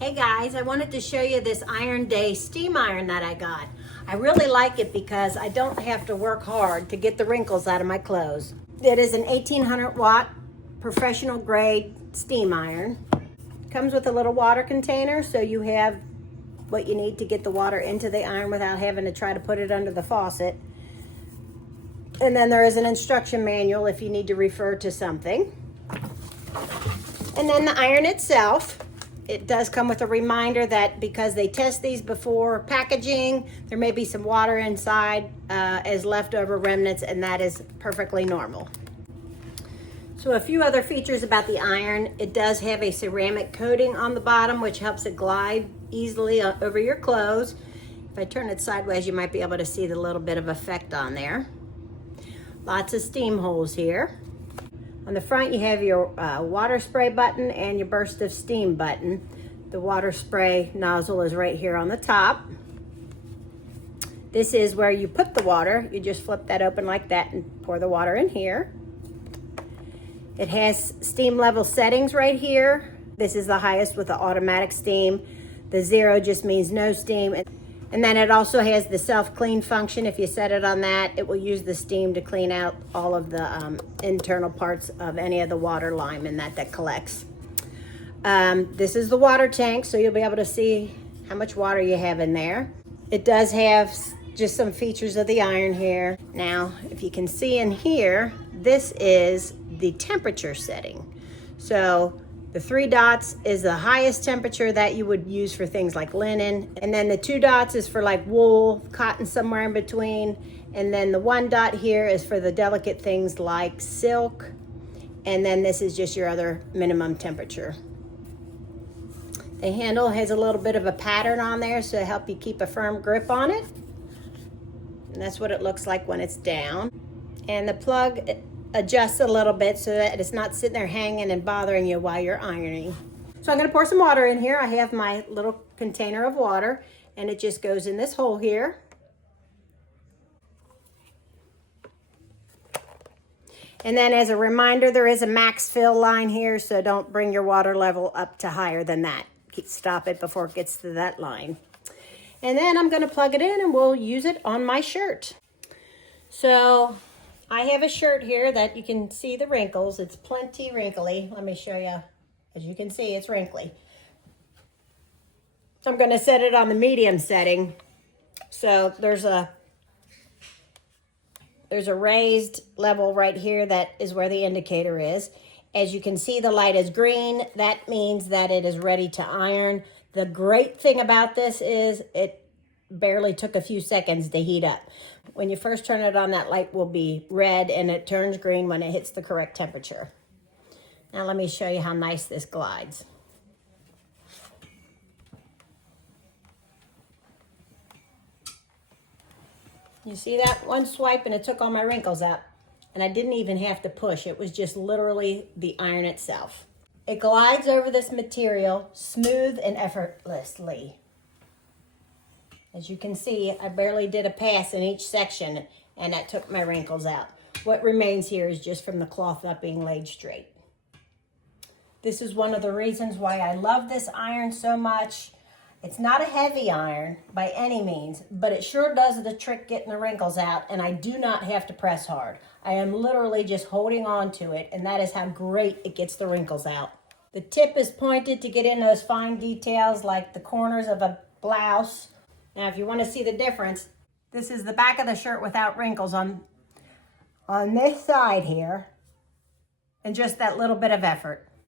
Hey guys, I wanted to show you this Iron Day steam iron that I got. I really like it because I don't have to work hard to get the wrinkles out of my clothes. It is an 1800 watt professional grade steam iron. Comes with a little water container so you have what you need to get the water into the iron without having to try to put it under the faucet. And then there is an instruction manual if you need to refer to something. And then the iron itself. It does come with a reminder that because they test these before packaging, there may be some water inside as leftover remnants, and that is perfectly normal. So a few other features about the iron. It does have a ceramic coating on the bottom, which helps it glide easily over your clothes. If I turn it sideways, you might be able to see the little bit of effect on there. Lots of steam holes here. On the front, you have your water spray button and your burst of steam button. The water spray nozzle is right here on the top. This is where you put the water. You just flip that open like that and pour the water in here. It has steam level settings right here. This is the highest with the automatic steam. The 0 just means no steam. And then it also has the self-clean function. If you set it on that, it will use the steam to clean out all of the internal parts of any of the water lime and that collects. This is the water tank, so you'll be able to see how much water you have in there. It does have just some features of the iron here. Now, if you can see in here, this is the temperature setting. So the 3 dots is the highest temperature that you would use for things like linen. And then the 2 dots is for like wool, cotton, somewhere in between. And then the 1 dot here is for the delicate things like silk. And then this is just your other minimum temperature. The handle has a little bit of a pattern on there to help you keep a firm grip on it. And that's what it looks like when it's down. And the plug adjusts a little bit so that it's not sitting there hanging and bothering you while you're ironing. So I'm going to pour some water in here. I have my little container of water, and it just goes in this hole here. And then as a reminder, there is a max fill line here, so don't bring your water level up to higher than that. Stop it before it gets to that line. And then I'm going to plug it in and we'll use it on my shirt. So I have a shirt here that you can see the wrinkles. It's plenty wrinkly. Let me show you. As you can see, it's wrinkly. I'm going to set it on the medium setting. So there's a raised level right here that is where the indicator is. As you can see, the light is green. That means that it is ready to iron. The great thing about this is it barely took a few seconds to heat up. When you first turn it on, that light will be red and it turns green when it hits the correct temperature. Now let me show you how nice this glides. You see that? One swipe and it took all my wrinkles out. And I didn't even have to push. It was just literally the iron itself. It glides over this material smooth and effortlessly. As you can see, I barely did a pass in each section, and that took my wrinkles out. What remains here is just from the cloth not being laid straight. This is one of the reasons why I love this iron so much. It's not a heavy iron by any means, but it sure does the trick getting the wrinkles out, and I do not have to press hard. I am literally just holding on to it, and that is how great it gets the wrinkles out. The tip is pointed to get in those fine details like the corners of a blouse. Now, if you want to see the difference, this is the back of the shirt without wrinkles on this side here, and just that little bit of effort.